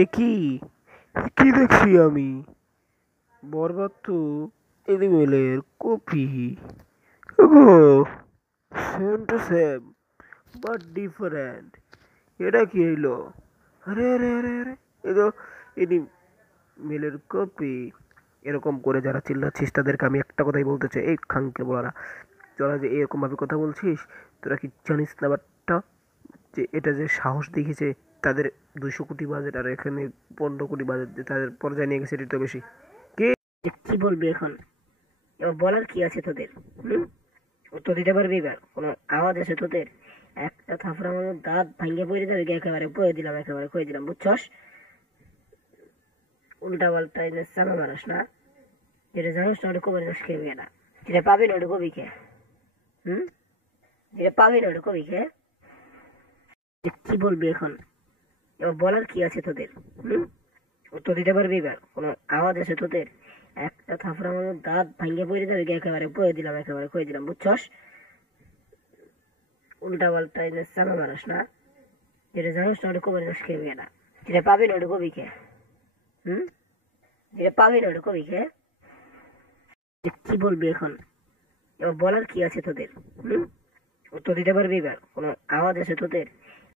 এ কি কি দেখছি আমি? বরবাদ তো এনিমেলের কপি। ওগো, same to same but different. এটা কি হইলো? আরে আরে আরে আরে, এ তো এনিমেলের কপি। এরকম করে যারা চিল্লাচ্ছিস তাদেরকে আমি একটা কথাই বলতে চাই, এই খাঙ্কে বলারা, তোরা যে এরকম ভাবে কথা বলছিস, তোরা কি জানিস না বাট্টা, যে এটা যে সাহস দেখিয়েছে, তাদের 200 কোটি বাজেট আর এখানে 15 কোটি বাজেট, যে তাদের পর্যায়ে নিয়ে গেছে, এটা তো বেশি। কে কি বলবি এখন? এবার বলার কি আছে তোদের? হুম? উত্তর দিতে পারবি? এবার কোনো আওয়াজ আছে তোদের? একটা থাপড়া আমার দাঁত ভাঙ্গে পড়ে যাবে কি, একেবারে বয়ে দিলাম, একেবারে কয়ে দিলাম, বুঝছস? উল্টা পাল্টা এনে চামা মানুষ না, যেটা জানোস না ওটা কবে জানোস খেয়ে না, যেটা পাবি না ওটা কবি খেয়ে। হুম? যেটা পাবি না ওটা কবি খেয়ে। কি বলবি এখন? এবার বলার কি আছে তোদের? হুম? উত্তর দিতে পারবি? এবার কোনো আওয়াজ আছে তোদের? একটা থাপড়া আমার দাঁত ভাঙ্গে পড়ে যাবে কি, একেবারে বয়ে দিলাম, একেবারে কয়ে দিলাম, বুঝছস? উল্টা পাল্টা এনে চামা মানুষ না, যেটা জানোস না ওটা কবে জানোস খেয়ে না, যেটা পাবি না ওটা কবি খেয়ে। হুম? যেটা পাবি না ওটা কবি খেয়ে। কি বলবি এখন? এবার বলার কি আছে তোদের? হুম? উত্তর দিতে পারবি? এবার কোনো আওয়াজ আছে তোদের?